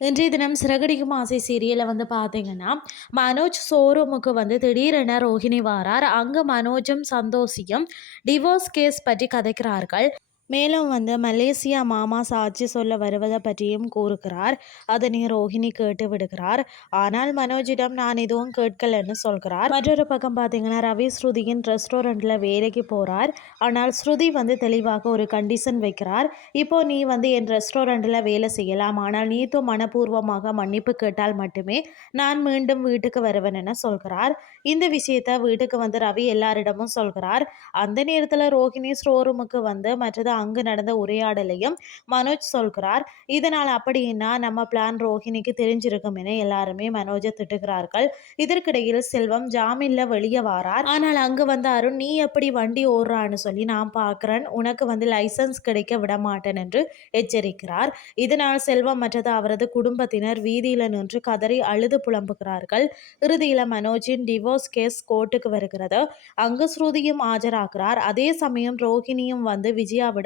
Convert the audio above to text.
இன்றைய தினம் சிறகடிக்கும் ஆசை சீரியலில் வந்து பார்த்தீங்கன்னா மனோஜ் ஷோரூமுக்கு வந்து திடீரென ரோஹிணி வாரார். அங்கே மனோஜும் சந்தோஷியும் டிவோர்ஸ் கேஸ் பற்றி கதைக்கிறார்கள். மேலும் வந்து மலேசியா மாமா சாட்சி சொல்ல வருவதை பற்றியும் கூறுகிறார். அதனை ரோஹிணி கேட்டு விடுகிறார். ஆனால் மனோஜிடம் நான் எதுவும் கேட்கலன்னு சொல்கிறார். மற்றொரு பக்கம் பார்த்தீங்கன்னா ரவி ஸ்ருதியின் ரெஸ்டாரண்ட்டில் வேலைக்கு போகிறார் ஆனால் ஸ்ருதி வந்து தெளிவாக ஒரு கண்டிஷன் வைக்கிறார். இப்போ நீ வந்து என் ரெஸ்டாரண்ட்டில் வேலை செய்யலாம். ஆனால் நீத்தோ மனப்பூர்வமாக மன்னிப்பு கேட்டால் மட்டுமே நான் மீண்டும் வீட்டுக்கு வருவேன் என சொல்கிறார். இந்த விஷயத்த வீட்டுக்கு வந்து ரவி எல்லாரிடமும் சொல்கிறார். அந்த நேரத்தில் ரோஹிணி ஸ்டோரூமுக்கு வந்து மற்றது அங்கு நடந்த உரையாடலையும் மனோஜ் சொல்கிறார். இதனால் அப்படின்னா நம்ம பிளான் ரோஹிணிக்கு தெரிஞ்சிருக்கும் என எல்லாருமே மனோஜை திட்டுகிறார்கள். இதற்கிடையில் செல்வம் ஜாமீன்ல வெளியே வாரார். ஆனால் அங்கு வந்த அருண் நீ எப்படி வண்டி ஓடுறான்னு சொல்லி நான் பார்க்குறேன். உனக்கு வந்து லைசன்ஸ் கிடைக்க விட மாட்டேன் என்று எச்சரிக்கிறார். இதனால் செல்வம் மற்றது அவரது குடும்பத்தினர் வீதியில் நின்று கதறி அழுது புலம்புகிறார்கள். இறுதியில் மனோஜின் டிவோர்ஸ் கேஸ் கோர்ட்டுக்கு வருகிறது. அங்கு ஸ்ருதியும் ஆஜராகிறார். அதே சமயம் ரோஹிணியும் வந்து விஜயாவிடம்